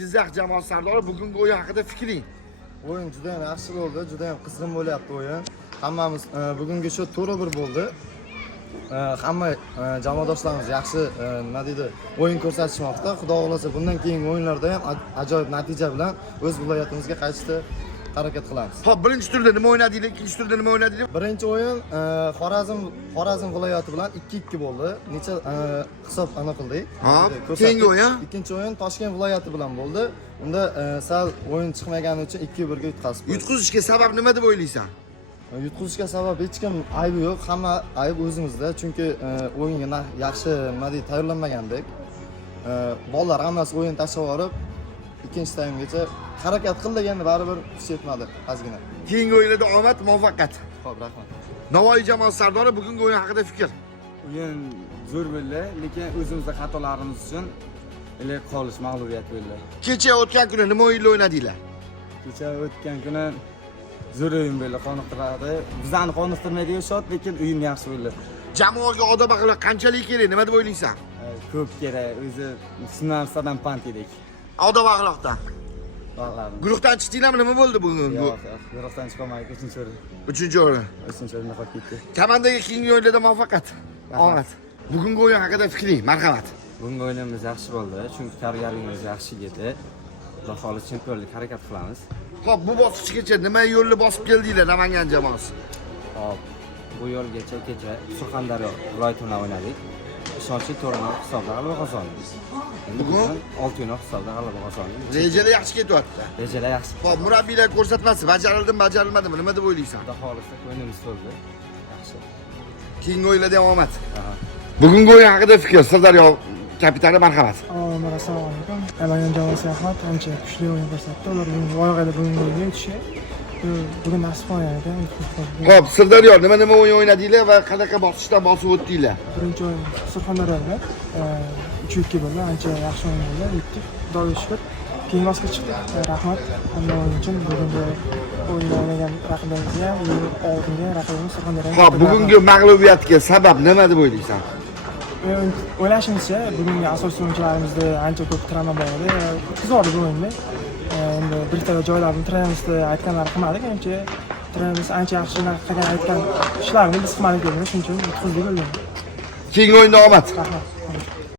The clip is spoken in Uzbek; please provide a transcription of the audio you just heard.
Jizzax jamoat sardori bugungi o'yin haqida fikring. O'yin juda ham yaxshi bo'ldi, juda ham qizg'in bo'lyapti o'yin. Hammamiz bugungi shu to'g'ri bir bo'ldi. Hamma jamoadoshlarimiz yaxshi nima deydi, o'yin ko'rsatishmoqda. Xudo xolasa bundan keyingi o'yinlarda ham ajoyib natija bilan o'z viloyatimizga qaytishga harakat qilamiz. Xo'p, birinchi turda nima o'ynadinglar, ikkinchi turda nima o'ynadinglar? Birinchi o'yin Xorazm viloyati bilan 2-2 bo'ldi. Necha hisob aniq qildik. Keyingi o'yin? Ikkinchi o'yin Toshkent viloyati bilan bo'ldi. Unda sal o'yin chiqmagani uchun 2-1 ga yutqazib qo'ydik. Yutqizishga sabab nima deb o'ylaysan? Yutqizishga sabab hech kim aybi yo'q, hamma ayb o'zimizda. Chunki o'yinga yaxshi nima deydi, tayyorlanmagandik. Bolalar hammasi o'yin tashlab yuborib, ikkinchi taymgacha harakat qildik, endi baribir kuch yetmadi, ozgina. Keyingi o'yinlarda omad, muvaffaqiyat. Xo'p, rahmat. Navoiy jamoat sardori bugungi o'yin haqida fikr. O'yin zo'r bo'ldi, lekin o'zimizda xatolarimiz uchun qolish mag'lubiyat bo'ldi. Kecha o'tgan kuni nima o'yinlar o'ynadinglar? Kecha o'tgan kuni zo'r o'yin bo'ldi, qoniqtiradi. Bizani qoniqtirmaydi shot, lekin o'yin yaxshi bo'ldi. Jamoaga odob axloq qanchalik kerak, nima deb o'ylaysan? Ko'p kerak, o'zi sinarsadan pand edik. Odob axloqdan. Bog'larni. Guruhdan chiqdinglarmi, nima bo'ldi bugun? Yo'q, guruhdan chiqolmadik, uchinchi o'rin. Uchinchi o'rin. Uchinchi o'ringa qolib ketdi. Komandaga keyingi o'yinlarda muvaffaqiyat. Omad. Bugungi o'yin haqida fikring, marhamat. Bugungi o'yinimiz yaxshi bo'ldi, chunki tayyorgarligimiz yaxshi edi. Xudo xohlasa chempionlik harakat qilamiz. Xo'p, bu bosqichgacha nima yo'lni bosib keldinglar Namangan jamoasi? Hop, bu yo'lgacha kecha Surxondaryo viloyatida o'ynadik. Ishonchli to'g'ri hisobda g'alaba qozondik. Bugun 6-0 hisobda g'alaba qozondik. Rejalar yaxshi ketyapti. Rejalar yaxshi. Xo'p, murabbiylar ko'rsatmasi bajarildimi, bajarilmadimi, nima deb o'ylaysan? Xudo xohlasa o'yinimiz to'ldi. Yaxshi. Keyingi o'yinlarda ham omad. Bugungi o'yin haqida fikr, Sirdaryo kapitani marhamat. Assalomu alaykum. Namangan jamoasi rahmat, ancha kuchli o'yin ko'rsatdi. Ular voyaga bugungi o'yinga yetishi bugun nasib qilgan ekan. Xo'p, Sirdaryo nima o'yin o'ynadinglar va qanaqa bosqichdan bosib o'tdinglar? Birinchi o'yin Surxondaryo bilan 3-2 bo'ldi, ancha yaxshi o'yin bo'ldi. Yetdik, Xudoga shukr. Keyingi bosqichga chiqdik. Rahmat hamma o'yin uchun. Bugungi o'yinda o'ynagan raqiblarimizga, oldingi raqibimiz Surxondaryo. Xo'p, bugungi mag'lubiyatga sabab nima deb o'ylaysan? O'ylashimizcha, bugungi asosiy o'yinchilarimizda ancha ko'p travma bor edi. O'tkazdik bu o'yinni. Endi birta joylarni travmasida aytganlar qilmadik, travmas ancha yaxshi qilgan aytgan ishlarni biz qilmadik dedim, shuning uchun o'tkazdik o'yinni. Keyingi o'yinda omad. Rahmat.